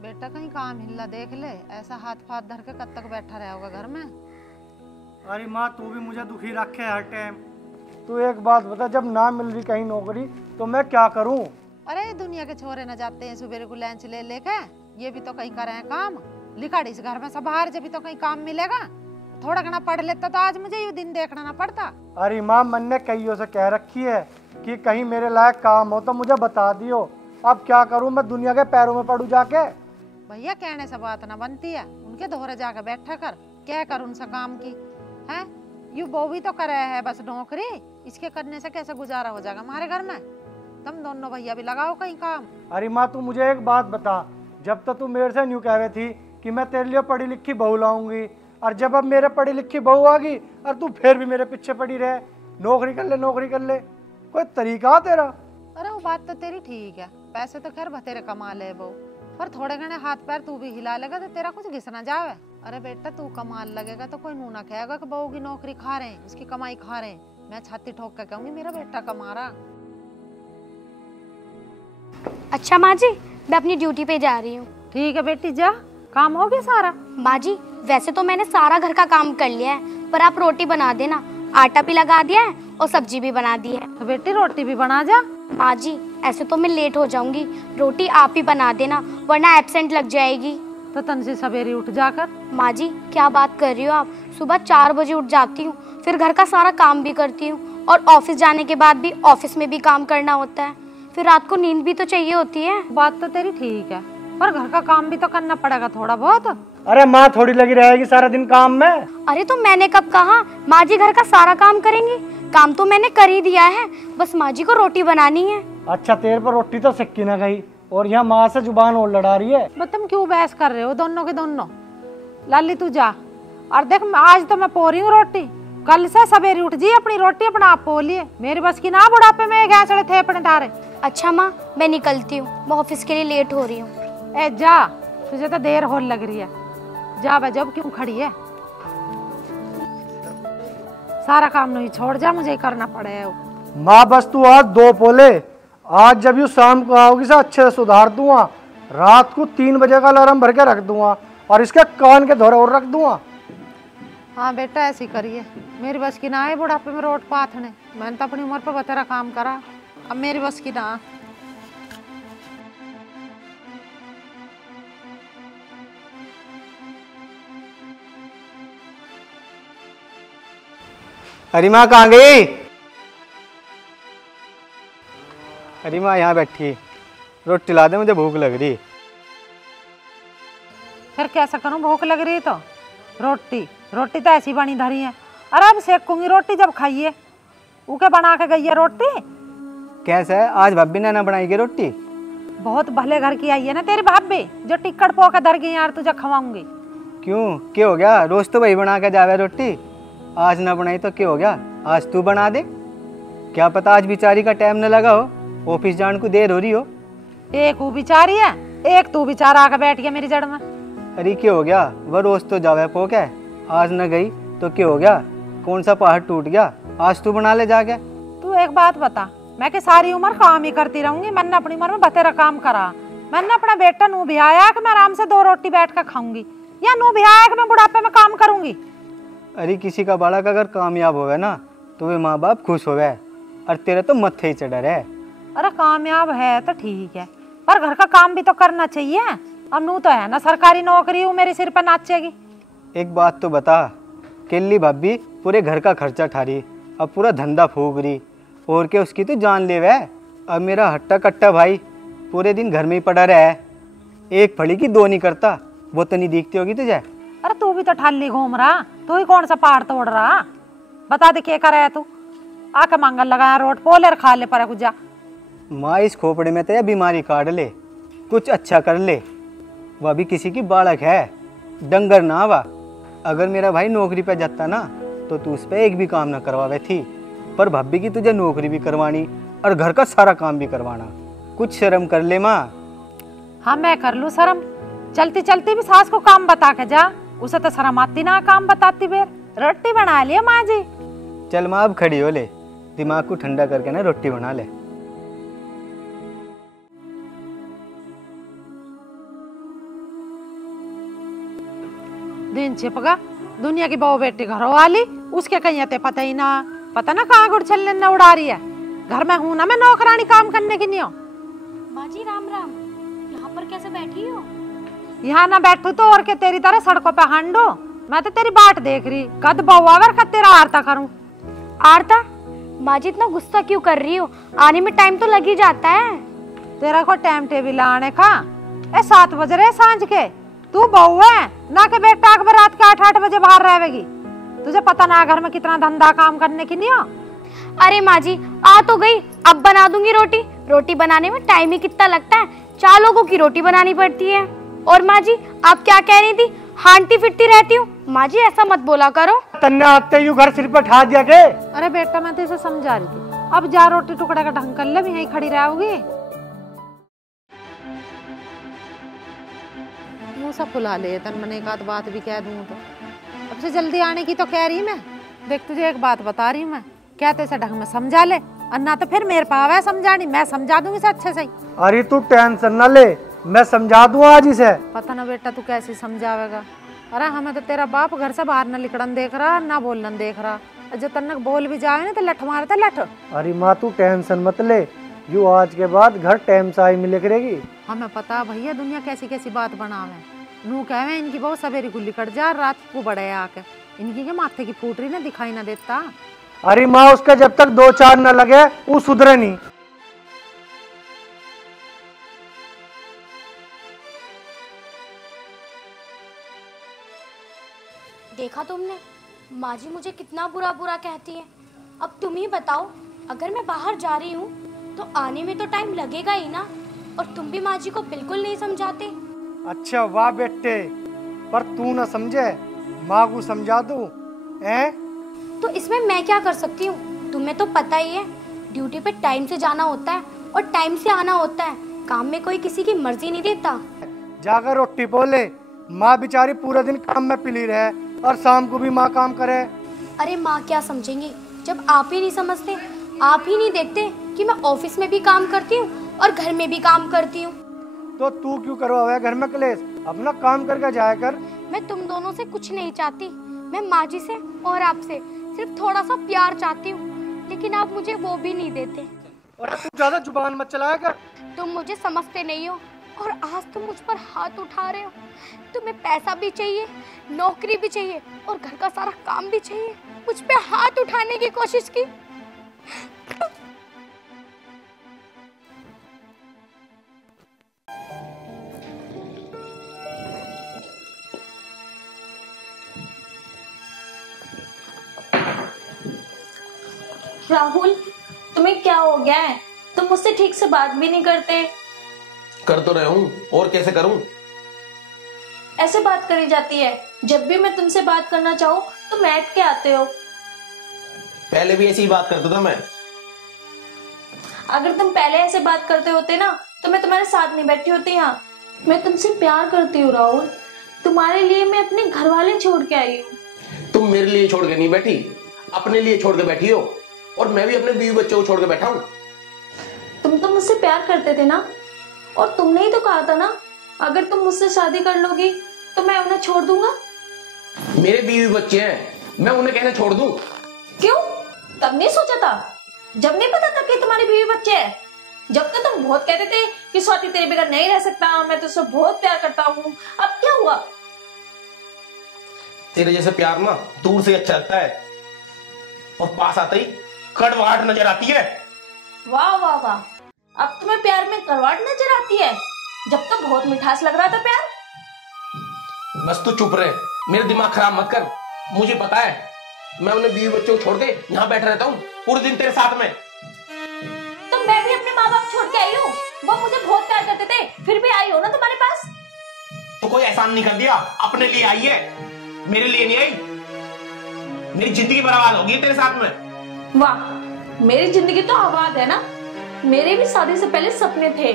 बेटा कहीं काम हिल्ला देख ले, ऐसा हाथ फाथ धर के कब तक बैठा रहोगा घर में। अरे माँ तू भी मुझे दुखी रखे हर टाइम। तू एक बात बता, जब ना मिल रही कहीं नौकरी तो मैं क्या करूँ? अरे दुनिया के छोरे न जाते हैं सुबह को लंच ले लेके, ये भी तो कहीं करे हैं काम। लिखाड़ी इस घर में सब बाहर जब भी तो कहीं काम मिलेगा। थोड़ा घना पढ़ लेता तो आज मुझे ये दिन देखना ना पड़ता। अरे माँ मन ने कईयों से कह रखी है कि कहीं मेरे लायक काम हो तो मुझे बता दियो। अब क्या करूँ, मैं दुनिया के पैरों में पड़ू जाके? भैया कहने से बात ना बनती है, उनके दोहरे जाकर बैठा कर, क्या कर उनसे काम की है। यू वो भी तो करे है बस नौकरी, इसके करने से कैसे गुजारा हो जाएगा हमारे घर में। तुम दोनों भैया भी लगाओ कहीं काम। अरे माँ तू मुझे एक बात बता, जब तक तू मेरे से न्यू कह रही थी कि मैं तेरे लिए पढ़ी लिखी बहू लाऊंगी, और जब अब मेरे पढ़ी लिखी बहू आ गई और तू फिर भी मेरे पीछे पड़ी रहे, नौकरी कर ले नौकरी कर ले, कोई तरीका तेरा? अरे वो बात तो तेरी ठीक है, पैसे तो खैर बतेरे कमा ले वो, पर थोड़े घने हाथ पैर तू भी हिला लेगा तो तेरा कुछ घिस ना जावे। अरे बेटा तू कमाल लगेगा तो कोई नूना कहेगा कि बहू की नौकरी खा रहे हैं, उसकी कमाई खा रहे हैं। मैं छाती ठोक कर कहूंगी मेरा बेटा कमा रहा। अच्छा माँ जी, मैं अपनी ड्यूटी पे जा रही हूँ। ठीक है बेटी जा, काम हो गया सारा? माँ जी वैसे तो मैंने सारा घर का काम कर लिया है, पर आप रोटी बना देना। आटा भी लगा दिया है और सब्जी भी बना दी है। तो बेटी रोटी भी बना जा। माँ जी ऐसे तो मैं लेट हो जाऊंगी, रोटी आप ही बना देना वरना एब्सेंट लग जाएगी। तो तन से सवेरे उठ जाकर। माँ जी क्या बात कर रही हो आप, सुबह 4 बजे उठ जाती हूँ, फिर घर का सारा काम भी करती हूँ और ऑफिस जाने के बाद भी ऑफिस में भी काम करना होता है, फिर रात को नींद भी तो चाहिए होती है। बात तो तेरी ठीक है, पर घर का काम भी तो करना पड़ेगा थोड़ा बहुत। अरे माँ थोड़ी लगी रहेगी सारा दिन काम में? अरे तो मैंने कब कहा माँ जी घर का सारा काम करेंगी, काम तो मैंने कर ही दिया है, बस माँ जी को रोटी बनानी है। अच्छा तेरे पर रोटी तो सिक्की ना गई और यहाँ माँ से जुबान और लड़ा रही है। तुम क्यों बहस कर रहे हो दोनों के दोनों? लाली तू जा और देख, आज तो मैं पो रही हूँ रोटी, कल से सवेरे उठ जी अपनी रोटी अपना आप पो लिए। मेरी बस की ना बुढ़ापे में गैस चढ़े थे अपने तारे। अच्छा माँ मैं निकलती हूँ, मैं ऑफिस के लिए लेट हो रही हूँ। ए जा, तुझे तो देर हो लग रही है, जा बे, जब क्यों खड़ी है? सारा काम नहीं छोड़ जा, मुझे ही करना पड़े। माँ बस तू आज 2 पोले, आज जब यू शाम को आओगी से अच्छे से सुधार दूंगा, रात को 3 बजे का अलार्म भर के रख दूंगा और इसके कान के धोरे और रख दूंगा। हाँ बेटा ऐसी करिए, मेरी बस की ना है बुढ़ापे में रोट पाथने। मैंने तो अपनी उम्र पर बतेरा काम करा, अब मेरी बस की ना। अरे माँ कहाँ गई? अरे माँ यहाँ बैठी, रोटी ला दे, मुझे भूख लग रही। फिर कैसा करूँ, भूख लग रही तो रोटी तो ऐसी बनी धरी है। अरे अब सेकूंगी रोटी जब खाइए, उके बना के गई है रोटी। कैसा है आज भाभी ने ना बनाई गई रोटी? बहुत भले घर की आई है ना तेरी भाभी, जो टिक्कट पो के धर गई यार, तुझे खवाऊंगी। क्यों क्या हो गया? रोज तो वही बना के जावे रोटी, आज ना बनाई तो क्या हो गया? आज तू बना दे, क्या पता आज बेचारी का टाइम न लगा हो, ऑफिस जाने को देर हो रही हो। एक वो बेचारी है, एक तू बेचारा आके बैठ गया मेरी जड़ में। अरे क्या हो गया? वह रोज तो जावे पो के, आज न गई तो क्या हो गया? कौन सा पहाड़ टूट गया? आज तू बना ले जाके। तू एक बात बता, मैं कि सारी उम्र काम ही करती रहूंगी? मैंने अपनी उम्र में बतेरा काम करा, मैंने अपना बेटा नू भी आया कि मैं आराम से 2 रोटी बैठ कर खाऊंगी, या नू भी आया कि मैं बुढ़ापे में काम करूंगी? अरे किसी का बालक अगर कामयाब होवे ना तो वे माँ बाप खुश होवे, और तेरे तो मत्थे ही चढ़ रहे। अरे कामयाब है तो ठीक है, पर घर का काम भी तो करना चाहिए। अब नू तो है ना सरकारी नौकरी, वो मेरे सिर पर नाचेगी। एक बात तो बता, केली भाभी पूरे घर का खर्चा ठारी, अब पूरा धंधा फूक रही, और क्या उसकी तो जान ले वह। अब मेरा हट्टा कट्टा भाई पूरे दिन घर में ही पड़ा रहा है, एक फली की 2 नहीं करता, वो तो नहीं दिखती होगी तुझे? अरे तू भी तो ठाली घूम रहा, तू ही कौन सा पहाड़ तोड़ रहा? बता दे क्या कर रहा है तू? आके मंगल लगाया रोड पोले खा ले पर जा। माँ इस खोपड़े में तो यह बीमारी काट ले, कुछ अच्छा कर ले, वह भी किसी की बालक है, डंगर ना वा। अगर मेरा भाई नौकरी पे जाता ना तो तू उस पर एक भी काम ना करवावे थी, पर भाभी की तुझे नौकरी भी करवानी और घर का सारा काम भी करवाना, कुछ शर्म कर ले माँ। हाँ मैं कर लूँ शर्म, चलती चलती भी सास को काम बता के जा, उसे तो शर्म आती ना काम बताती बेर। रोटी बना लिया माँ जी? चल माँ अब खड़ी हो ले, दिमाग को ठंडा करके ना रोटी बना ले। दिन छिपगा दुनिया की बहू बेटी घरों वाली उसके कहीं ते पता ना कहाँ गुड़ छल्ले न उड़ा रही है। घर में हूं ना मैं नौकरानी काम करने की नहीं हो। माँ जी राम राम, यहाँ पर कैसे बैठी हो? यहाँ ना बैठू तो और के तेरी तरह सड़कों पे हांडो। मैं तो तेरी बाट देख रही कद बहू आवर कद तेरा आरता करूं। आरता? माँ जी इतना गुस्सा क्यों कर रही हो? आने में टाइम तो लग ही जाता है। तेरा को टाइम टेबल आने का 7 बज रहे सांझ के। तू बहू है ना के बेटा अकबर रात के 8 बजे बाहर रहेगी। तुझे पता ना घर में कितना धंधा काम करने की नहीं हो। अरे माँ जी आ तो गई, अब बना दूंगी रोटी। रोटी बनाने में टाइम ही कितना लगता है, 4 लोगों की रोटी बनानी पड़ती है। और माँ जी आप क्या कह रही थी? हांटी फिरती रहती हूँ। माँ जी ऐसा मत बोला करो। तन्ने आते ही घर सिर पर ठा दिया के। अरे बेटा मैं तो इसे समझा रही थी, अब जा रोटी टुकड़े का ढंग कर ले, भी यहीं खड़ी रहोगी। मुँह सा फुला ले तन मैंने एक आध बात भी कह दूं तो। अब से जल्दी आने की तो कह रही मैं। देख तुझे एक बात बता रही हूँ मैं, कहते से ढंग में समझा ले, अन्ना तो फिर मेरे पाव है समझानी। मैं समझा दूंगी इसे अच्छे से ही। अरे तू टेंशन न ले, मैं समझा दूं आज इसे। पता ना बेटा तू कैसे समझावेगा। अरे हमें तो तेरा बाप घर से बाहर न निकलन देख रहा ना बोलन देख रहा। जो तन्नक बोल भी जाए ना तो लठ मारता लठ। अरे माँ तू टेंशन मत ले, यू आज के बाद घर टाइम से आई मिले करेगी। हमें पता भैया दुनिया कैसी कैसी बात बनावे। नू कहे इनकी बहुत सवेरी गुल्ली कट जा, रात को बड़े आके इनकी के माथे की फूटरी ना दिखाई ना देता। अरे माँ उसका जब तक 2-4 न लगे वो सुधरे नहीं। देखा तुमने, माँ जी मुझे कितना बुरा बुरा कहती है। अब तुम ही बताओ, अगर मैं बाहर जा रही हूँ तो आने में तो टाइम लगेगा ही ना। और तुम भी माँ जी को बिल्कुल नहीं समझाते। अच्छा वाह बेटे, पर तू न समझे, माँ को समझा दूं हैं? तो इसमें मैं क्या कर सकती हूँ? तुम्हें तो पता ही है ड्यूटी पे टाइम से जाना होता है और टाइम से आना होता है। काम में कोई किसी की मर्जी नहीं देता। जाकर रोटी बोले, माँ बेचारी पूरा दिन काम में पिली रहे और शाम को भी माँ काम करे। अरे माँ क्या समझेंगी जब आप ही नहीं समझते, आप ही नहीं देखते कि मैं ऑफिस में भी काम करती हूँ और घर में भी काम करती हूँ। तो तू क्यों करवावे घर में क्लेश? अपना काम करके जाया कर। मैं तुम दोनों से कुछ नहीं चाहती, मैं माँ जी से और आपसे सिर्फ थोड़ा सा प्यार चाहती हूँ, लेकिन आप मुझे वो भी नहीं देते। और तू ज्यादा जुबान मत चलाया कर। तुम मुझे समझते नहीं हो और आज तुम मुझ पर हाथ उठा रहे हो। तुम्हें पैसा भी चाहिए, नौकरी भी चाहिए और घर का सारा काम भी चाहिए। मुझ पे हाथ उठाने की कोशिश की। राहुल तुम्हें क्या हो गया है? तुम मुझसे ठीक से बात भी नहीं करते। कर तो रहा हूँ, और कैसे करूँ? ऐसे बात करी जाती है? जब भी मैं तुमसे बात करना चाहूँ तो बैठ के आते हो। पहले भी ऐसी ही बात करता था मैं। अगर तुम पहले ऐसे बात करते होते ना तो मैं तुम्हारे साथ नहीं बैठी होती यहाँ। मैं तुमसे प्यार करती हूँ राहुल, तुम्हारे लिए मैं अपने घर वाले छोड़ के आई हूँ। तुम मेरे लिए छोड़ के नहीं बैठी, अपने लिए छोड़ के बैठी हो, और मैं भी अपने बीवी बच्चों को छोड़ के बैठा हूँ। तुम तो मुझसे प्यार करते थे ना, और तुमने ही तो कहा था ना अगर तुम मुझसे शादी कर लोगी तो मैं उन्हें छोड़ दूंगा। मेरे बीवी बच्चे हैं, मैं उन्हें कैसे छोड़ दूं? क्यों? तब नहीं सोचा था जब नहीं पता था कि तुम्हारे बीवी बच्चे हैं? जब तो तुम बहुत कहते थे कि स्वाति तेरे बगैर नहीं रह सकता, मैं तुझसे बहुत प्यार करता हूँ। अब क्या हुआ? तेरे जैसे प्यार ना दूर से अच्छा लगता है, और पास आते ही कड़वाहट नजर आती है। वाह वाह वाह, अब तुम्हें प्यार में कड़वाहट नजर आती है? जब तो बहुत मिठास लग रहा था प्यार। बस तू चुप रहे, मेरा दिमाग खराब मत कर। मुझे पता है मैं उन्हें बीवी बच्चों को छोड़ के यहाँ बैठा रहता हूँ पूरे दिन तेरे साथ में। तो मैं भी अपने माँ बाप छोड़ के आई हूँ, वो मुझे बहुत प्यार करते थे, फिर भी आई हो ना तुम्हारे पास। तो कोई एहसान नहीं कर दिया, अपने लिए आई है, मेरे लिए नहीं आई। मेरी जिंदगी बर्बाद होगी तेरे साथ में। वाह, मेरी जिंदगी तो आबाद है ना। मेरे भी शादी से पहले सपने थे।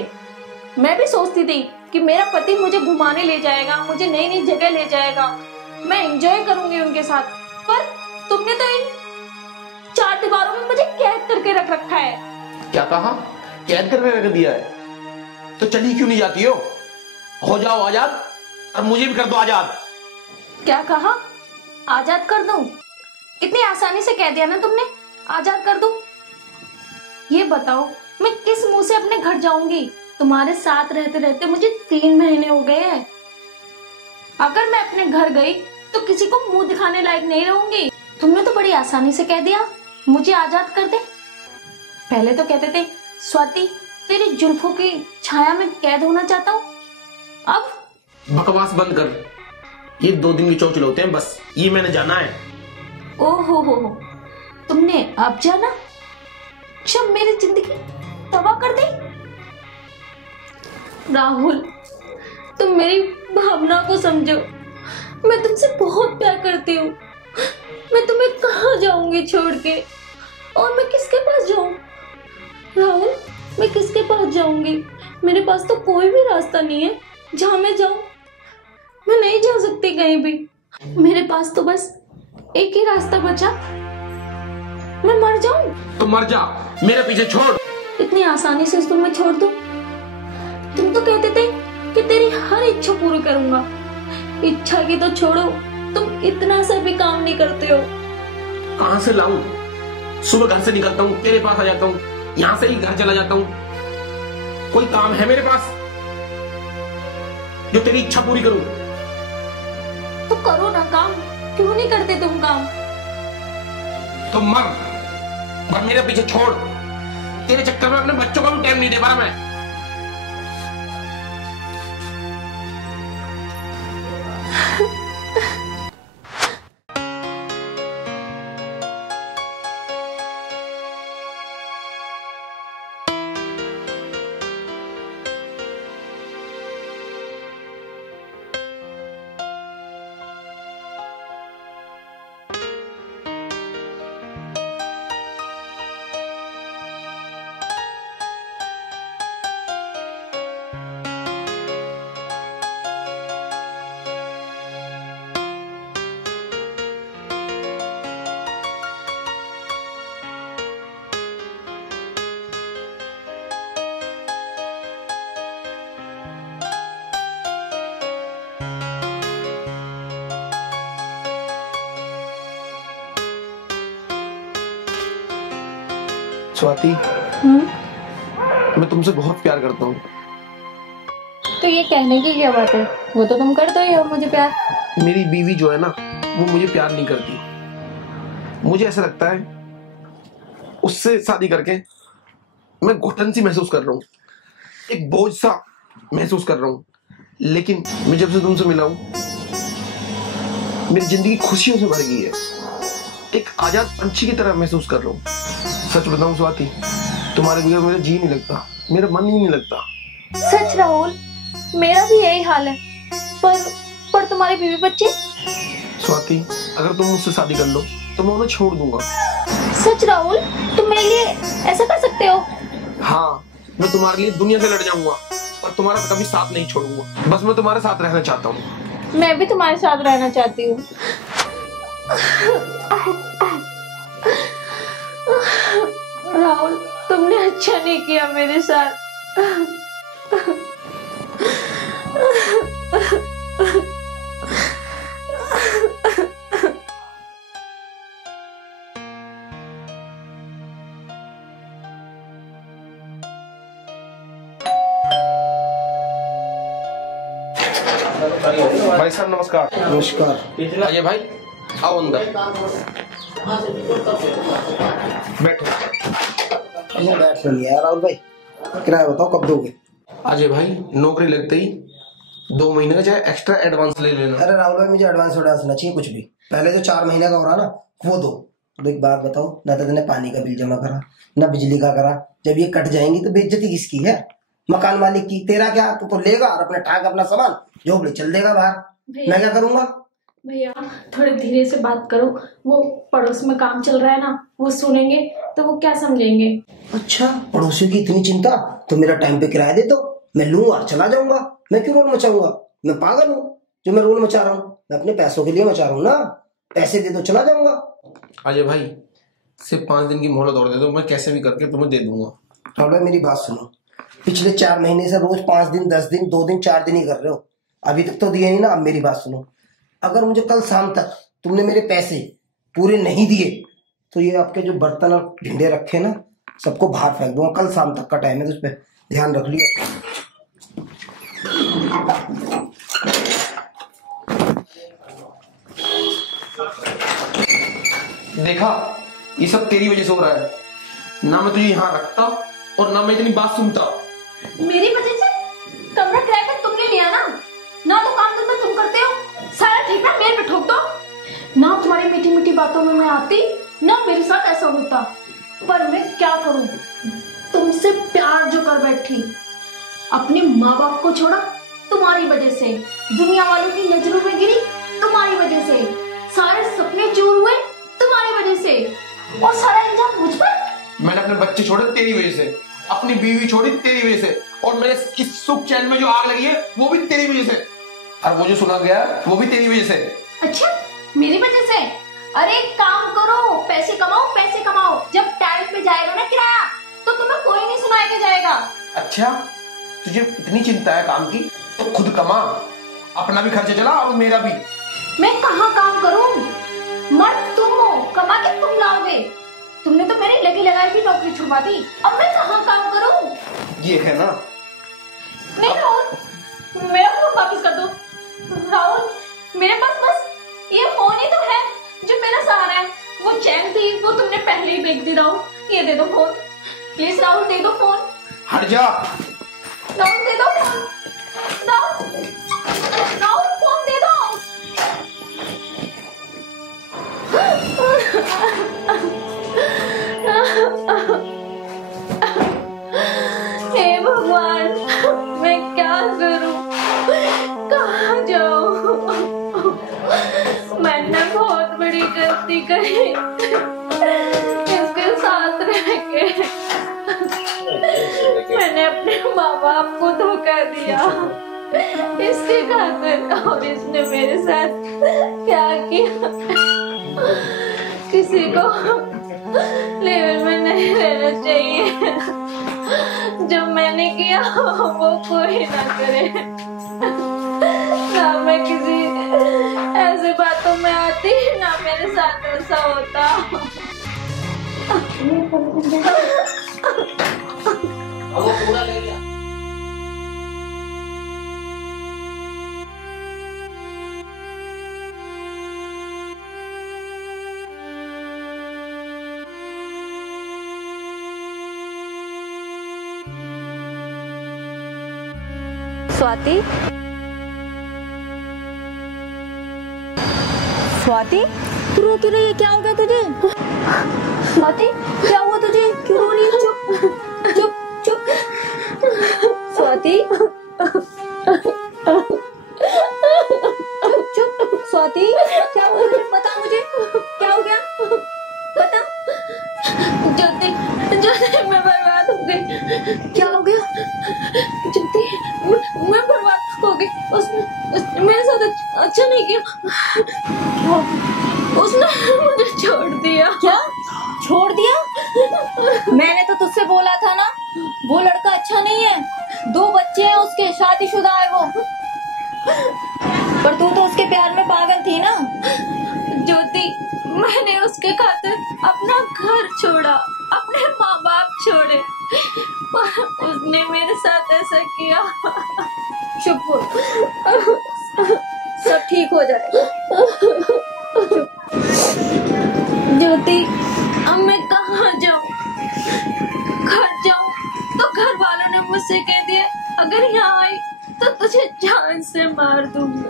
मैं भी सोचती थी कि मेरा पति मुझे घुमाने ले जाएगा, मुझे नई नई जगह ले जाएगा, मैं एंजॉय करूंगी उनके साथ। पर तुमने तो इन 4 दीवारों में मुझे कैद करके रख रखा है। क्या कहा? कैद करके रख दिया है? तो चली क्यों नहीं जाती हो जाओ आजाद, और मुझे भी कर दो आजाद। क्या कहा? आजाद कर दूं? इतनी आसानी से कह दिया ना तुमने, आजाद कर दूं? ये बताओ मैं किस मुंह से अपने घर जाऊंगी? तुम्हारे साथ रहते रहते मुझे 3 महीने हो गए हैं। अगर मैं अपने घर गई तो किसी को मुंह दिखाने लायक नहीं रहूंगी। तुमने तो बड़ी आसानी से कह दिया मुझे आजाद कर दे। पहले तो कहते थे स्वाति तेरी जुल्फों की छाया में कैद होना चाहता हूँ, अब बकवास बंद कर। ये 2 दिन की चौचले होते हैं बस, ये मैंने जाना है। ओहो हो, तुमने अब जाना? जब मेरी जिंदगी तबाह कर दी। राहुल तुम मेरी भावना को समझो, मैं तुमसे बहुत प्यार करती हूँ। मैं तुम्हें कहाँ जाऊंगी छोड़ के, और मैं किसके पास जाऊं? राहुल मैं किसके पास जाऊंगी? मेरे पास तो कोई भी रास्ता नहीं है जहां मैं जाऊं। मैं नहीं जा सकती कहीं भी। मेरे पास तो बस एक ही रास्ता बचा, मैं मर जाऊं। तो मर जा, मेरे पीछे छोड़। इतनी आसानी से तुम्हें छोड़ दूं? तुम तो कहते थे कि तेरी हर इच्छा पूरी करूंगा। इच्छा की तो छोड़ो, तुम इतना सा भी काम नहीं करते हो। कहां से लाऊं? सुबह घर से निकलता हूँ, तेरे पास आ जाता हूँ, यहाँ से ही घर चला जाता हूँ। कोई काम है मेरे पास जो तेरी इच्छा पूरी करूं? तो करो ना काम, क्यों नहीं करते तुम काम? तो मर मेरे पीछे छोड़। तेरे चक्कर में अपने बच्चों को भी टाइम नहीं दे पा रहा मैं। स्वाति, मैं तुमसे बहुत प्यार करता हूँ। तो ये कहने की क्या बात है? वो तो तुम करते ही हो मुझे प्यार। मेरी बीवी जो है ना, वो मुझे प्यार नहीं करती। मुझे ऐसा लगता है उससे शादी करके मैं घुटन सी महसूस कर रहा हूँ, एक बोझ सा महसूस कर रहा हूँ। लेकिन मैं जब से तुमसे मिला हूँ, मेरी जिंदगी खुशियों से भर गई है। एक आजाद पंछी की तरह महसूस कर रहा हूँ। सच बताऊं स्वाति, तुम्हारे बगैर मेरा जी नहीं लगता, मेरा मन ही नहीं लगता। सच राहुल, मेरा भी यही हाल है। पर तुम्हारे बीवी बच्चे? स्वाति, अगर तुम मुझसे शादी कर लो तो मैं उन्हें छोड़ दूंगा। सच राहुल, तुम मेरे लिए ऐसा कर सकते हो? हाँ, मैं तुम्हारे लिए दुनिया से लड़ जाऊंगा, पर तुम्हारा कभी साथ नहीं छोड़ूंगा। बस मैं तुम्हारे साथ रहना चाहता हूँ। मैं भी तुम्हारे साथ रहना चाहती हूँ। राहुल, तुमने अच्छा नहीं किया मेरे साथ। भाई साहब नमस्कार। नमस्कार। आइए भाई, आओ अंदर बैठो। बैठ लिया राहुल भाई, किराया बताओ कब दोगे? अजय भाई, नौकरी लगते ही 2 महीने का चाहे एक्स्ट्रा एडवांस ले लेना। अरे राहुल भाई, मुझे एडवांस ना चाहिए कुछ भी। पहले जो 4 महीने का हो रहा ना वो दो। तो एक बात बताओ, ना तो तुमने पानी का बिल जमा करा, ना बिजली का करा। जब ये कट जाएंगी तो बेइज्जती किसकी है? मकान मालिक की। तेरा क्या, तू तो लेगा और अपने ठाक अपना सामान झोपड़ी चल देगा बाहर। मैं क्या करूंगा? भैया थोड़े धीरे से बात करो, वो पड़ोस में काम चल रहा है ना, वो सुनेंगे तो वो क्या समझेंगे। अच्छा, पड़ोसियों की इतनी चिंता? तो मेरा टाइम पे किराया दे दो, मैं लूँ और चला जाऊंगा। मैं क्यों रोल मचाऊंगा? मैं पागल हूँ जो मैं रोल मचा रहा हूँ? मैं अपने पैसों के लिए मचा रहा हूँ ना। पैसे दे दो, चला जाऊंगा। अजय भाई, सिर्फ 5 दिन की मोहलत और दे दो, मैं कैसे भी करके तुम्हें दे दूंगा। राहुल भाई मेरी बात सुनो, पिछले 4 महीने से रोज 5 दिन, 10 दिन, 2 दिन, 4 दिन ही कर रहे हो। अभी तक तो दिए नहीं ना। अब मेरी बात सुनो, अगर मुझे कल शाम तक तुमने मेरे पैसे पूरे नहीं दिए तो ये आपके जो बर्तन और भिंडे रखे ना सबको बाहर फेंक दूंगा। कल शाम तक का टाइम है, तो उस पर ध्यान रख लिया। देखा, ये सब तेरी वजह से हो रहा है। ना मैं तुझे यहाँ रखता और ना मैं इतनी बात सुनता। मेरी वजह से? कमरा किराए पे तुमने लिया ना तो काम धंधा तुम करते हो, सारा ठेका मेरे पे ठोक दो ना। तुम्हारी मीठी मीठी बातों में मैं आती ना, मेरे साथ ऐसा होता। पर मैं क्या करूं, तुमसे प्यार जो कर बैठी, अपने माँ बाप को छोड़ा तुम्हारी वजह से, दुनिया वालों की नजरों में गिरी तुम्हारी वजह से, सारे सपने चूर हुए तुम्हारी वजह से, और सारा इल्जाम मुझ पर। मैंने अपने बच्चे छोड़े तेरी वजह से, अपनी बीवी छोड़ी तेरी वजह से, और मेरे इस सुख चैन में जो आग लगी है वो भी तेरी वजह से, और वो जो सुना गया वो भी तेरी वजह से। अच्छा, मेरी वजह से? अरे एक काम करो, पैसे कमाओ। जब टाइम पे जाएगा ना किराया तो तुम्हें कोई नहीं सुनाया के जाएगा। अच्छा, तुझे इतनी चिंता है काम की तो खुद कमा, अपना भी खर्चा चला और मेरा भी। मैं कहाँ काम करूँ? मर्द तुम हो, कमा के तुम लाओगे। तुमने तो मेरी लगी लगाई भी नौकरी छुड़वा दी, अब मैं कहाँ काम करूँ? ये है ना। नहीं राहुल, मेरा फोन वापस कर दो। राहुल, मेरे पास बस ये फोन ही तो है जो मेरा सहारा है। वो चैन थी वो तुमने पहले ही बेच दी। राहुल, ये दे दो फोन प्लीज। राहुल दे दो फोन। हट जा। राहुल दे दो फोन। राहुल फोन दे दो। हे भगवान, मैं क्या करूं, कहाँ जाऊं? मैंने बहुत बड़ी गलती करी इसके साथ रह के। मैंने अपने माँ बाप को धोखा दिया इसके खातिर, और इसने मेरे साथ क्या किया। किसी को लेवल में नहीं रहना चाहिए, जो मैंने किया वो कोई ना करे। ना मैं किसी ऐसे बातों में आती, ना मेरे साथ ऐसा होता। वो पूरा ले लिया। स्वाति, स्वाति, तू रो क्यों रही है? क्या हो गया तुझे? स्वाति, क्या हुआ तुझे? क्यों रो रही है? चुप चुप चुप। स्वाति, चुप चुप। स्वाति, क्या हुआ तुझे? बता मुझे, क्या हो गया? बता। ज्योति, मैं बर्बाद हो गई। क्या हो गया? ज्योति, मैं बर्बाद हो गई। उसने मेरे साथ अच्छा नहीं किया। उसने मुझे छोड़ दिया। क्या? छोड़ दिया? मैंने तो तुझसे बोला था ना, वो लड़का अच्छा नहीं है। 2 बच्चे हैं उसके, शादीशुदा है वो। पर तू तो उसके प्यार में पागल थी ना। ज्योति, मैंने उसके खातिर अपना घर छोड़ा, अपने माँ बाप छोड़े, पर उसने मेरे साथ ऐसा किया। चुप हो, सब ठीक हो जाएगा। ज्योति, अब मैं कहाँ जाऊँ? घर जाऊँ तो घर वालों ने मुझसे कह दिया अगर यहाँ आई तो तुझे जान से मार दूंगा।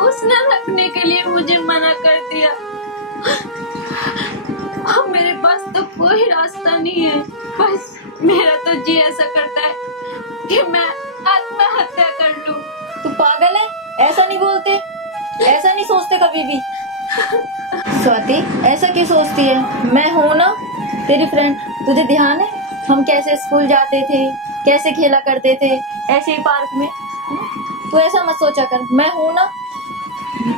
उसने रखने के लिए मुझे मना कर दिया। अब मेरे पास तो कोई रास्ता नहीं है। बस मेरा तो जी ऐसा करता है कि मैं आत्महत्या कर लूं। तू पागल है? ऐसा नहीं बोलते, ऐसा नहीं सोचते कभी भी। स्वाति, ऐसा क्यों सोचती है? मैं हूँ ना तेरी फ्रेंड। तुझे ध्यान है हम कैसे स्कूल जाते थे, कैसे खेला करते थे ऐसे ही पार्क में। तू ऐसा मत सोचा कर, मैं हूँ ना।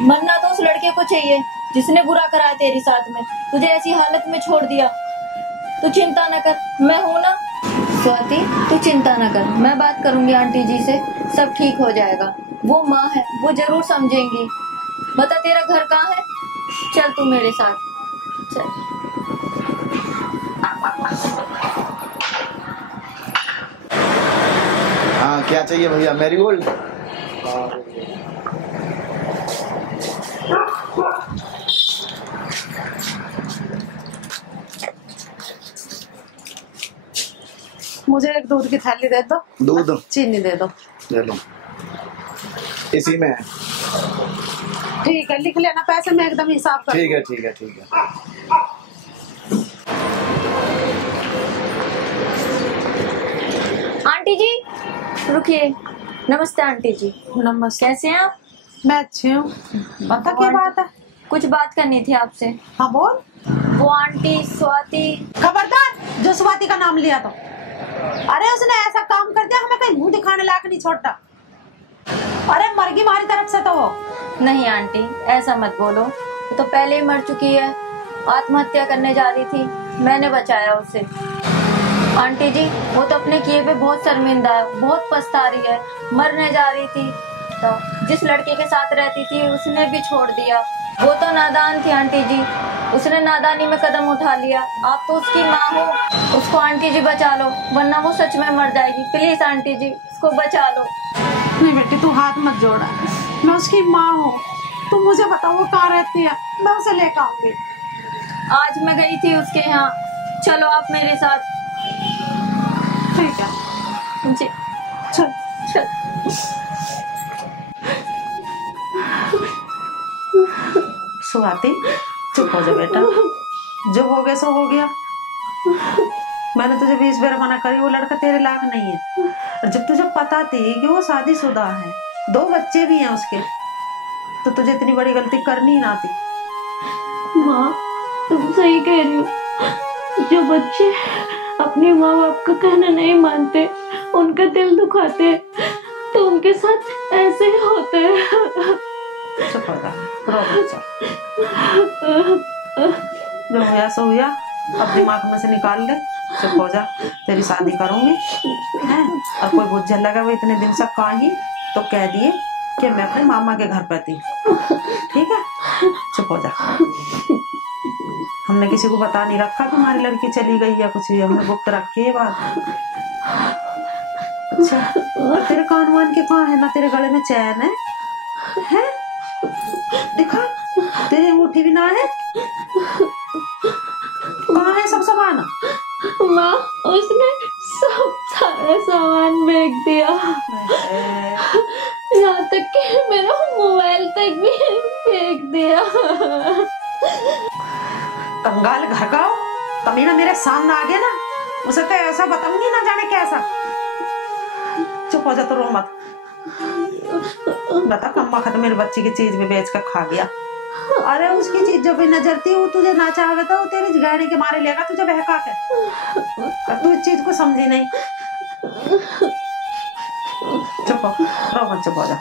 मरना तो उस लड़के को चाहिए जिसने बुरा करा तेरे साथ में, तुझे ऐसी हालत में छोड़ दिया। तू चिंता न कर, मैं हूँ ना। स्वाति, तू चिंता न कर, मैं बात करूंगी आंटी जी से, सब ठीक हो जाएगा। वो माँ है, वो जरूर समझेंगी। बता तेरा घर कहाँ है? चल तू मेरे साथ चल। हाँ क्या चाहिए भैया? मैरीगोल्ड? मुझे एक दूध की थैली दे दो। दूध? चीनी दे दो। ले लो, इसी में है। ठीक है, लिख लेना पैसे, मैं एकदम हिसाब कर। ठीक है ठीक है ठीक है। आंटी जी रुकिए। नमस्ते आंटी जी। नमस्ते। कैसे हैं आप? मैं अच्छी हूँ। बता क्या बात है? कुछ बात करनी थी आपसे। हाँ बोल। वो आंटी स्वाति। खबरदार जो स्वाति का नाम लिया तो। अरे उसने ऐसा काम कर दिया हमें कहीं मुंह दिखाने लायक नहीं छोड़ता। अरे मरगी मारी तरफ से तो वो। नहीं आंटी ऐसा मत बोलो, वो तो पहले ही मर चुकी है। आत्महत्या करने जा रही थी, मैंने बचाया उसे। आंटी जी वो तो अपने किए पे बहुत शर्मिंदा है, बहुत पछता रही है। मरने जा रही थी तो जिस लड़के के साथ रहती थी उसने भी छोड़ दिया। वो तो नादान थी आंटी जी, उसने नादानी में कदम उठा लिया। आप तो उसकी माँ हो, उसको आंटी जी बचा लो वरना वो सच में मर जाएगी। प्लीज आंटी जी उसको बचा लो। नहीं बेटी तू हाथ मत जोड़ा, मैं उसकी माँ हूँ। तुम मुझे बताओ वो कहाँ रहती है, मैं उसे लेकर आऊंगी। आज मैं गई थी उसके यहाँ, चलो आप मेरे साथ। ठीक है जी चल चल। स्वाति चुप हो जा बेटा, जो हो गया सो हो गया। मैंने तुझे 20 बार मना करी, वो लड़का तेरे लायक नहीं है। और जब तुझे पता थी कि वो शादीशुदा है, 2 बच्चे भी हैं उसके, तो तुझे इतनी बड़ी गलती करनी ना थी। माँ तुम सही कह रही हो। जो बच्चे अपने माँ बाप का कहना नहीं मानते, उनका दिल दुखाते, तो उनके साथ ऐसे ही होते हैं। चुप हो जा, रो मत चल। जो हुआ सो हुआ, अब दिमाग में से निकाल ले। चुप हो जा, तेरी शादी करूंगी हैं? और कोई बुझल लगा वो इतने दिन से कहीं तो कह दिए कि मैं अपने मामा के घर पर थी। ठीक है चुप हो जा। हमने किसी को बता नहीं रखा कि हमारी लड़की चली गई या कुछ भी, हमने गुप्त रखी है बात। अच्छा और तेरे कान वान के कहाँ है? ना तेरे गले में चैन है, है? दिखा तेरी अंगूठी भी ना है। कहाँ है सब सामान? माँ उसने सब सारा सामान फेंक दिया, यहाँ तक कि मेरा मोबाइल तक भी फेंक दिया। कंगाल घर का हो, कमीना मेरे सामने आ गया ना, उसे तो ऐसा बताऊंगी ना जाने कैसा। चुप हो जा तो रो मत। बता कम्मा खत्म मेरे बच्चे की चीज भी बेच कर खा गया। अरे उसकी चीज जो भी नजर थी वो तुझे ना चाहे तो वो तेरे गहने के मारे लेगा तुझे बहका के। और तू इस चीज को समझी नहीं। चुप हो, रो मत, चुप हो जा।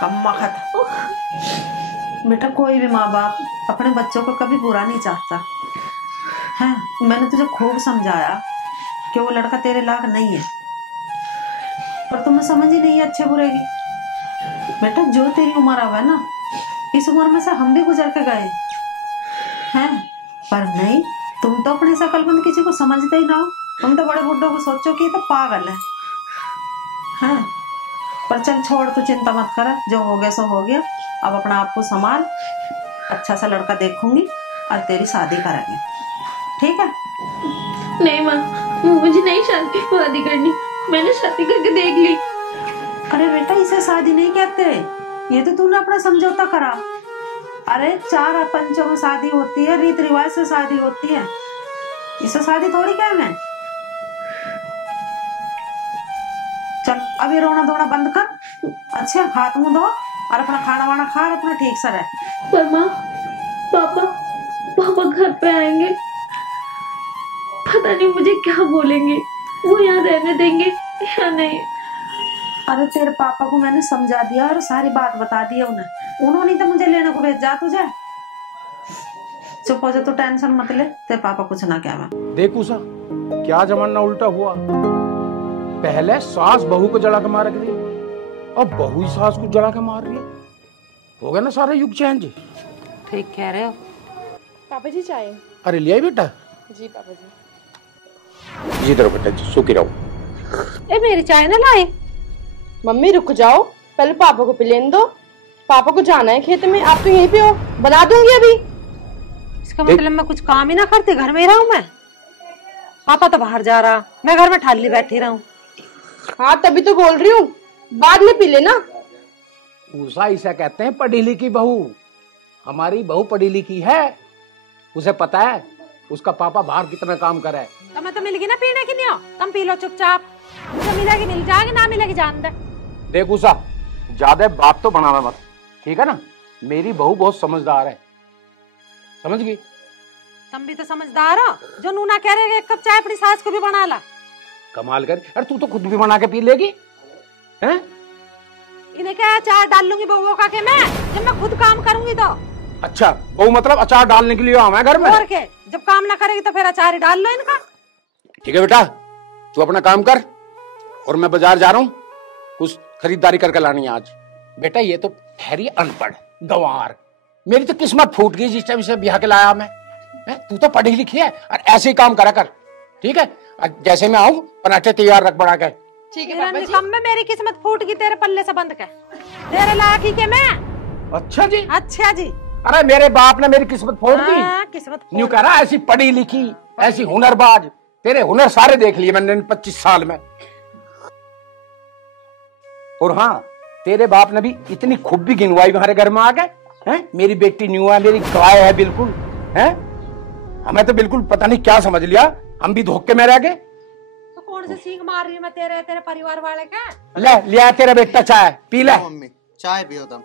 कम्मा खत्म। बेटा कोई भी माँ बाप अपने बच्चों को कभी बुरा नहीं चाहता है। मैंने तुझे खूब समझाया कि वो लड़का तेरे लायक नहीं है, पर तुम्हें समझ ही नहीं है अच्छे बुरे की। बेटा जो तेरी उम्र आवा ना, इस उम्र में से हम भी गुजर के गए हैं, पर नहीं तुम तो अपने शकलबंद किसी को समझते ही ना हो। तुम तो बड़े बुड्ढों को सोचो कि ये तो पागल है। हैं? पर चल छोड़, तू चिंता मत कर, जो हो गया सो हो गया। अब अपना आप को संभाल, अच्छा सा लड़का देखूंगी और तेरी शादी करेंगे, ठीक है? नहीं माँ मुझे नहीं शादी करनी, मैंने शादी करके देख ली। अरे बेटा इसे शादी नहीं कहते, ये तो तूने अपना समझौता करा। अरे 4 पंचों में शादी होती है, रीत रिवाज से शादी होती है, इसे शादी थोड़ी क्या है। चल अभी रोना धोना बंद कर, अच्छे हाथ मुंह धो और अपना खाना वाना खा और अपना ठीक से रह। पर माँ पापा घर पे आएंगे, पता नहीं मुझे क्या बोलेंगे, वो यहाँ रहने देंगे या नहीं। अरे तेरे पापा को मैंने समझा दिया और सारी बात बता दी है उन्होंने तो मुझे लेने को भेजा तुझे। चुप हो जा, तू टेंशन मत ले, तेरे पापा कुछ ना क्या। मैं देख उषा क्या जमाना उल्टा हुआ, पहले सास बहू को जला के मार रख दी और बहू ही सास को जला के मार रही है। हो गया ना सारा युग चेंज। ठीक कह रहे हो। पापा जी चाय। अरे लिया बेटा। जी पापा जी। जी तरह बेटा जी, सुखी रहो। ए मेरी चाय ना लाई। मम्मी रुक जाओ, पहले पापा को पिलेने दो। पापा को जाना है खेत में, आप तो यहीं पे हो, बना दूंगी अभी। इसका मतलब मैं कुछ काम ही ना करती, घर में ही रहूं मैं? पापा तो बाहर जा रहा, मैं घर में ठाली बैठी रहूं। हाँ तभी तो बोल रही हूँ, बाद में पी लेना। उषा ऐसा कहते हैं पढ़ी लिखी बहू। हमारी बहू पढ़ी लिखी है, उसे पता है उसका पापा बाहर कितना काम करे। तो मैं तो मिलेगी ना पीने की नहीं हो, तुम पी लो चुपचाप। मुझे मिलेगी मिल जाएगी, ना मिलेगी जान दे। देख उषा, ज्यादा बात तो बनावे मत, ठीक है ना? मेरी बहू बहुत समझदार है, समझ गई? तुम भी तो समझदार हो, जो नूना कह रहे एक कप चाय अपनी सास को भी बना ला। कमाल कर, अरे तू तो खुद भी बना के पी लेगी हैं? इन्हें क्या अचार डाल लूंगी बहू का के मैं, जब मैं खुद काम करूंगी तो। अच्छा बहू मतलब अचार डालने के लिए आवे घर में? और के, जब काम ना करेगी तो फिर अचार ही डाल लो इनका। ठीक है बेटा, तू अपना काम कर और मैं बाजार जा रहा हूँ, कुछ खरीदारी करके लानी है आज। बेटा ये तो ठहरी अनपढ़ गंवार, मेरी तो किस्मत फूट गई जिस टाइम से ब्याह के लाया मैं। तू तो पढ़ी लिखी है और ऐसे ही काम करा कर, ठीक है? जैसे मैं आऊँ पराठे तैयार रख बना के। ठीक है पापा जी। में मेरी किस्मत फूट गई तेरे पल्ले से बंद के, तेरे लायक ही के मैं। अच्छा जी। अच्छा जी। अरे मेरे बाप ने मेरी किस्मत फोड़ दी। किस्मत न्यू कह रहा ऐसी पढ़ी लिखी, ऐसी हुनरबाज। तेरे हुनर सारे देख लिए मैंने 25 साल में। और हाँ, तेरे बाप ने भी इतनी खूबी गिनवाई हमारे घर में आ गए हैं। मेरी बेटी न्यू है, मेरी गाय है बिल्कुल हैं। हमें तो बिल्कुल पता नहीं क्या समझ लिया, हम भी धोखे में रह गए। तो कौन से सीख मार रही है मैं तेरे परिवार वाले का? ले लिया तेरा बेटा चाय, पी ले। मम्मी चाय पियो तुम।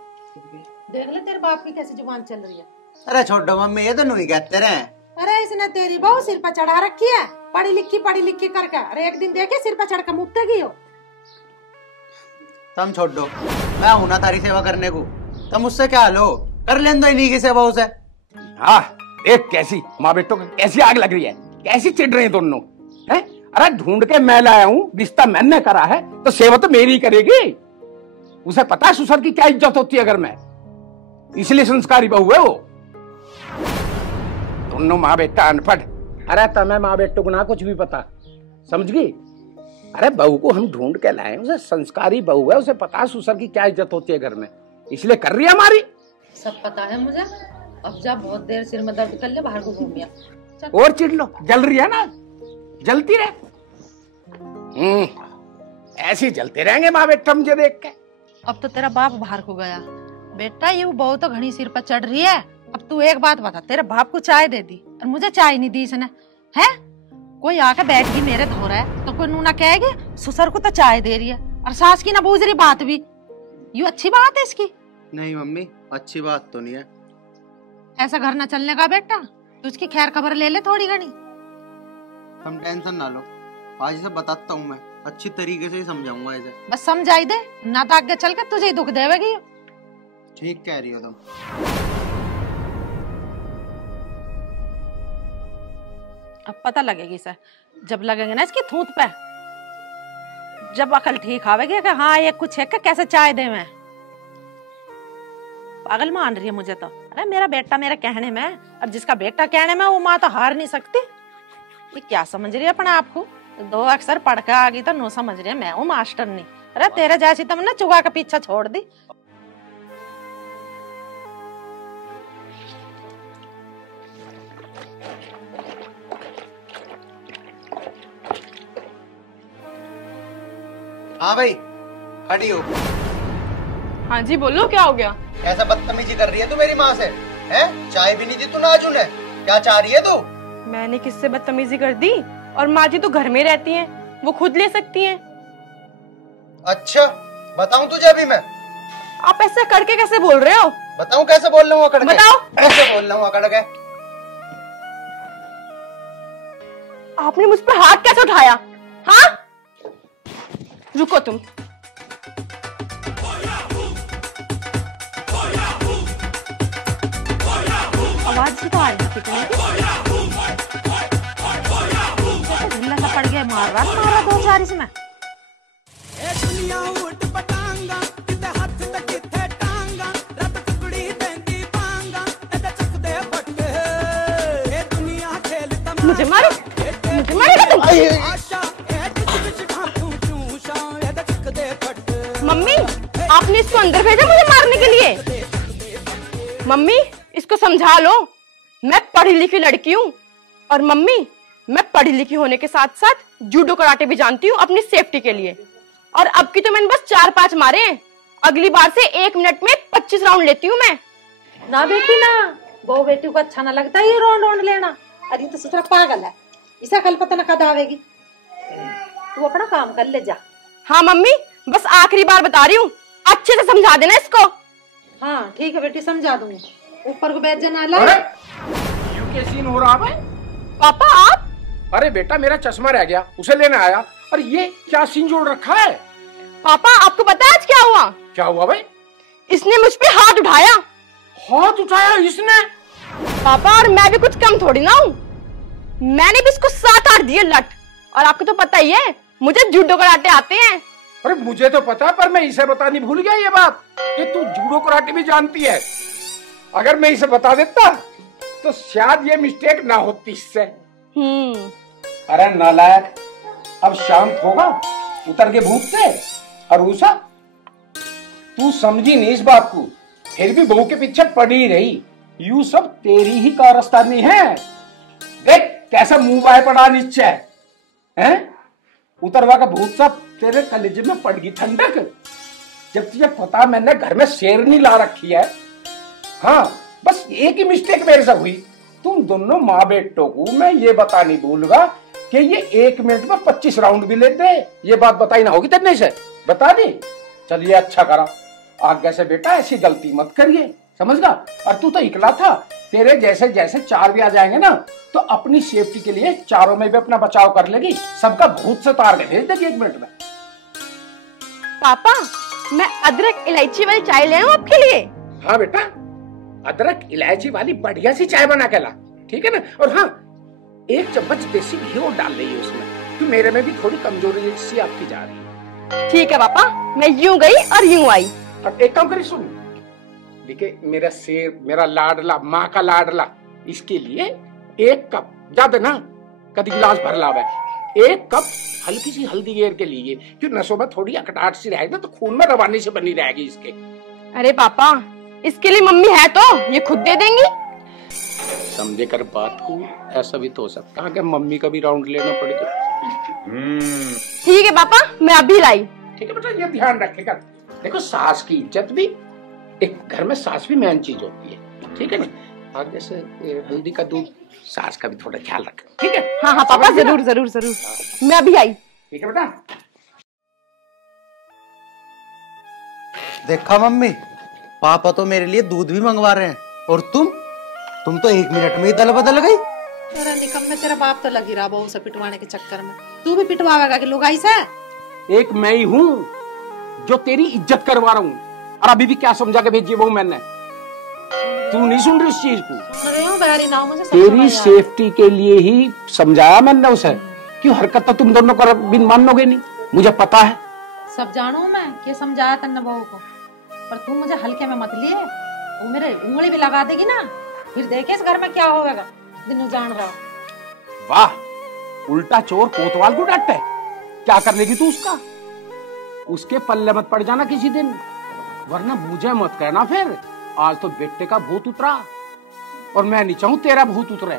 देख ले तेरे बाप की कैसी जुबान चल रही है। अरे छोड़ो मम्मी, ये तो नहीं कहते रहे। अरे इसने तेरी बहू सिर पर चढ़ा रखी है, पढ़ी लिखी करके। अरे एक दिन देखे सिर पर चढ़ के मुक्ते की हो। तुम छोड़ दो, मैं हूं ना तारी सेवा करने को, तुम मुझसे क्या लो, कर लेन दो इन्हीं की सेवा उसे। हाँ देख कैसी माँ बेटों को कैसी आग लग रही है, कैसी चिढ़ रहे हैं दोनों हैं। अरे ढूंढ के मैं लाया हूँ, रिश्ता मैंने करा है तो सेवा तो मेरी करेगी। उसे पता है ससुर की क्या इज्जत होती है अगर मैं, इसलिए संस्कारी बहू है वो। दोनों माँ बेटा अनपढ़। अरे तुम्हें माँ बेटों को ना कुछ भी पता, समझ गई? अरे बहू को हम ढूंढ के लाए, उसे संस्कारी बहू है, उसे पता है ससुर की क्या इज्जत होती है घर में, इसलिए कर रही है हमारी। सब पता है मुझे, अब जा बहुत देर सिर में दर्द कर ले, बाहर को घूमिया। और चिढ़ लो, जल रही है ना, जलती रहे। ऐसे जलते रहेंगे माँ बेटा मुझे देख के। अब तो तेरा बाप बाहर को गया बेटा, ये बहू तो घनी सिर पर चढ़ रही है। अब तू एक बात बता, तेरे बाप को चाय दे दी और मुझे चाय नहीं दी इसने, है? कोई आके बैठ गई मेरे धो रहा है तो कोई नूना कहेगी ससुर को तो चाय दे रही है और सास की ना बूझ रही बात भी। ये अच्छी बात है इसकी? नहीं मम्मी, अच्छी बात तो नहीं है। ऐसा घर ना चलने का बेटा, तू उसकी खैर खबर ले ले थोड़ी घनी। तुम टेंशन ना लो, आज से बताता हूँ मैं, अच्छी तरीके से ही समझाऊंगा इसे। बस समझाई दे, ना तो आगे चल के तुझे ही दुख देवेगी। ठीक कह रही हो तुम। अब पता लगेगी सर, जब लगेंगे ना इसकी थूत पे, जब अकल ठीक आवेगी कि हाँ ये कुछ है, कैसे चाय दे मैं। पागल मान रही है मुझे तो। अरे मेरा बेटा मेरे कहने में, अब जिसका बेटा कहने में वो माँ तो हार नहीं सकती। ये क्या समझ रही है अपने आप को? 2 अक्षर पढ़ के आ गई तो नो समझ रही है मैं हूँ मास्टर नहीं। अरे तेरे जैसी तुमने चुगा के पीछा छोड़ दी। हाँ भाई खड़ी हो। हाँ जी बोलो, क्या हो गया? ऐसा बदतमीजी कर रही है तू मेरी माँ से, हैं? चाय भी नहीं दी तू नाजुन है, क्या चाह रही है तू? मैंने किससे बदतमीजी कर दी? और माँ जी तो घर में रहती हैं, वो खुद ले सकती हैं। अच्छा बताऊं तुझे अभी मैं? आप ऐसा करके कैसे बोल रहे हो? बताऊं कैसे बोल रहा हूँ अकड़ के? बताओ। कैसे बोल रहा हूँ अकड़ के? आपने मुझ पर हाथ कैसे उठाया? हाँ रुको तुम। आवाज भी तो आ रही है, ढिल्ला सा पड़ गया, मार रहा 2-4 इसमें। मुझे मारो, मुझे मारेगा तुम? मम्मी, आपने इसको अंदर भेजा मुझे मारने के लिए? मम्मी, इसको समझा लो, मैं पढ़ी लिखी लड़की हूँ। और मम्मी, मैं पढ़ी लिखी होने के साथ साथ जूडो कराटे भी जानती हूँ अपनी सेफ्टी के लिए। और अब की तो मैंने बस 4-5 मारे हैं, अगली बार से 1 मिनट में 25 राउंड लेती हूँ मैं। ना बेटी ना, वो बेटी को अच्छा ना लगता ये राउंड लेना। अरे तो ससुरा पागल है, इसे कल पता न कद आवेगी। तू अपना काम कर ले जा। हाँ मम्मी, बस आखिरी बार बता रही हूँ, अच्छे से समझा देना इसको। हाँ ठीक है बेटी, समझा दूंगी। ऊपर को बैठ जाना। ला यूं क्या सीन हो रहा है? पापा आप? अरे बेटा, मेरा चश्मा रह गया, उसे लेने आया। और ये क्या सीन जोड़ रखा है? पापा आपको पता है आज क्या हुआ? क्या हुआ भाई? इसने मुझ पे हाथ उठाया। हाथ उठाया इसने? पापा, और मैं भी कुछ कम थोड़ी ना हूँ, मैंने भी इसको 7-8 दिए लट। और आपको तो पता ही है मुझे जूडो कराटे आते हैं। अरे मुझे तो पता है, पर मैं इसे बतानी भूल गया ये बात कि तू जूडो कराटे भी जानती है। अगर मैं इसे बता देता तो शायद ये मिस्टेक ना होती इससे। अरे नालायक, अब शांत होगा, उतर के भूत से। और उषा, तू समझी नहीं इस बात को, फिर भी बहू के पीछे पड़ी रही। यू सब तेरी ही कारस्तानी है। देख कैसा मुंह बाय पड़ा नीचे है। उतरवा का भूत सब तेरे कलेजे में पड़ गई ठंडक। जब तुझे पता मैंने घर में शेरनी ला रखी है। हाँ, बस एक ही मिस्टेक मेरे से हुई, तुम दोनों माँ बेटों को मैं ये बता नहीं भूलूंगा कि ये 1 मिनट में 25 राउंड भी लेते हैं। ये बात बताई ना होगी तेरे से, बता दी। चलिए अच्छा करा, आगे से बेटा ऐसी गलती मत करिए, समझ गा। और तू तो इकला था, तेरे जैसे जैसे 4 भी आ जाएंगे ना तो अपनी सेफ्टी के लिए चारों में भी अपना बचाव कर लेगी। सबका भूत से तार के भेज देगी 1 मिनट में। पापा, मैं अदरक इलायची वाली चाय ले आऊं आपके लिए? हाँ बेटा, अदरक इलायची वाली बढ़िया सी चाय बना के ला, ठीक है ना। और हाँ, 1 चम्मच देसी घी और डाल रही है उसमें, तो मेरे में भी थोड़ी कमजोरी सी आपकी जा रही है। ठीक है पापा, मैं यूं गई और यूं आई। और एक काम करिए, सुन, देखिए मेरा शेर, मेरा लाडला, माँ का लाडला, इसके लिए 1 कप, ज्यादा ना कभी गिलास भर लावे, 1 कप हल्की सी हल्दी गेर के लिए, क्यों नसों में थोड़ी अकड़ाहट सी रहेगी तो खून में रवानी से बनी रहेगी इसके। अरे पापा, इसके लिए मम्मी है तो ये खुद दे देंगी। समझे कर बात को, ऐसा भी तो हो सकता है कि मम्मी का भी राउंड लेना पड़ेगा। ठीक है पापा, मैं अभी लाई। ठीक है बेटा, ये ध्यान रखेगा। देखो सास की इज्जत भी, एक घर में सास भी मेन चीज होती है, ठीक है ना। और जैसे हल्दी का दूध, सास का भी थोड़ा ख्याल रख, ठीक है। हाँ हाँ पापा, जरूर जरूर जरूर, मैं अभी आई। ठीक है बेटा। देखा मम्मी, पापा तो मेरे लिए दूध भी मंगवा रहे हैं, और तुम तो 1 मिनट में ही दल बदल गई। तेरा निकम में तेरा बाप तो लगी रहा बहू से पिटवाने के चक्कर में। तू भी पिटवाएगा कि लुगाई से? एक मैं ही हूँ जो तेरी इज्जत करवा रहा हूँ, और अभी भी क्या समझा के भेजी वो मैंने। तू नहीं सुन रही इस चीज को? सुन रही हूँ, बहरी ना हो मुझे। तेरी सेफ्टी के लिए ही समझाया मैंने उसे, क्यों हरकत तो तुम दोनों कर बिन मानोगे नहीं, मुझे पता है। सब जानू मैं कि समझाया तन्ने बहू को, पर तू मुझे हल्के में मत लिए। वो मेरे उंगली भी लगा देगी ना, फिर देखे इस घर में क्या होगा। दिनों जान रहा। वाह, उल्टा चोर कोतवाल को डांटे, क्या कर लेगी तू उसका? उसके पल्ले मत पड़ जाना किसी दिन, वरना मुझे मत कहना फिर आज तो बेटे का भूत उतरा। और मैं नहीं चाहूं तेरा भूत उतरे,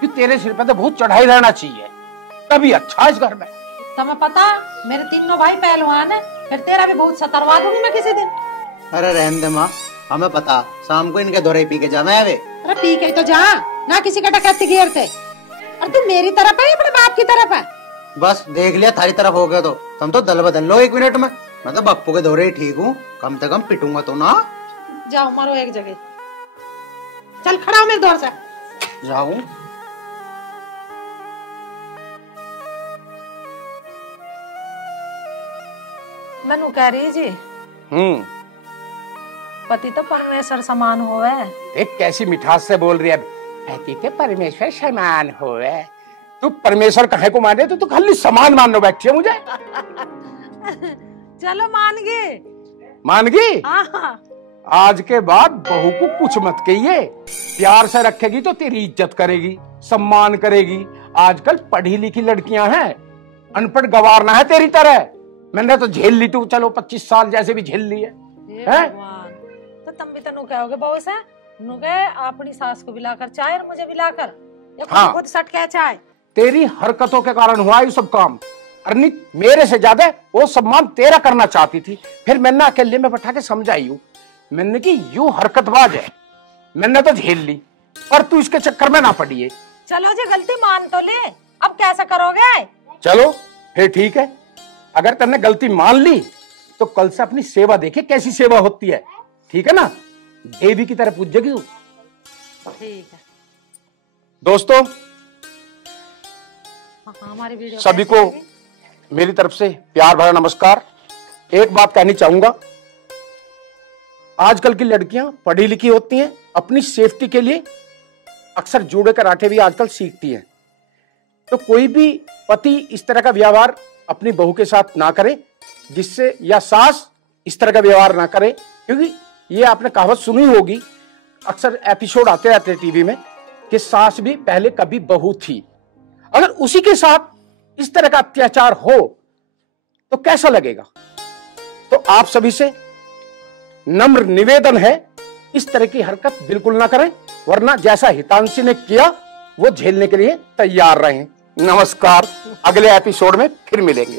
कि तेरे सिर पे तो भूत चढ़ाई रहना चाहिए, तभी अच्छा इस घर में। तुम्हें पता मेरे 3 भाई पहलवान है, फिर तेरा भी बहुत सतरवा दूंगी मैं किसी दिन। अरे रहने दे माँ, हमें पता शाम को इनके दौरे पी के जाना है। वे अरे पी के तो जा ना, किसी का डकैती घेरते। और तू मेरी तरफ है अपने बाप की तरफ है? बस देख लिया थारी तरफ हो गया तो तुम तो दल बदल लो 1 मिनट में। मैं तो बप्पू के दौरे ही ठीक हूँ, कम से कम पिटूंगा तो ना। जाओ मारो एक जगह, चल खड़ा हो मेरे दौर से। जाऊं? मैनू कह रही जी, पति तो परमेश्वर समान होवे। एक कैसी मिठास से बोल रही है, पति तो परमेश्वर समान होवे। तू परमेश्वर कहे को माने तो तू खाली समान मानने बैठी है मुझे। चलो मान गए। मान गई? हाँ। आज के बाद बहू को कुछ मत कहिए, प्यार से रखेगी तो तेरी इज्जत करेगी, सम्मान करेगी। आजकल पढ़ी लिखी लड़कियां हैं, अनपढ़ गवार ना है तेरी तरह। मैंने तो झेल ली, तू चलो 25 साल जैसे भी झेल ली है। तो तुम भी तो कहोगे बहू से नुगे अपनी सास को बिलाकर चाय और मुझे बिलाकर, या हाँ। खुद सट के चाय। तेरी हरकतों के कारण हुआ ये सब काम। अरनी मेरे से ज्यादा वो सम्मान तेरा करना चाहती थी, फिर मैंने अकेले में बैठा के समझाई हूँ। मैंने कि यू हरकतबाज है, मैंने तो झेल ली, और तू इसके चक्कर में ना पड़ी है। चलो जी गलती मान तो ले, अब कैसा करोगे? चलो फिर ठीक है, अगर तुमने गलती मान ली तो कल से अपनी सेवा देखे कैसी सेवा होती है, ठीक है ना? देवी की तरह पूजेगी तू। ठीक है दोस्तों, हमारी वीडियो सभी को मेरी तरफ से प्यार भरा नमस्कार। एक बात कहनी चाहूंगा, आजकल की लड़कियां पढ़ी लिखी होती हैं, अपनी सेफ्टी के लिए अक्सर जूड़े कराटे भी आजकल सीखती हैं। तो कोई भी पति इस तरह का व्यवहार अपनी बहू के साथ ना करे, जिससे या सास इस तरह का व्यवहार ना करे, क्योंकि ये आपने कहावत सुनी होगी, अक्सर एपिसोड आते रहते हैं टीवी में कि सास भी पहले कभी बहू थी। अगर उसी के साथ इस तरह का अत्याचार हो तो कैसा लगेगा? तो आप सभी से नम्र निवेदन है, इस तरह की हरकत बिल्कुल ना करें, वरना जैसा हितांशी ने किया वो झेलने के लिए तैयार रहें। नमस्कार, अगले एपिसोड में फिर मिलेंगे।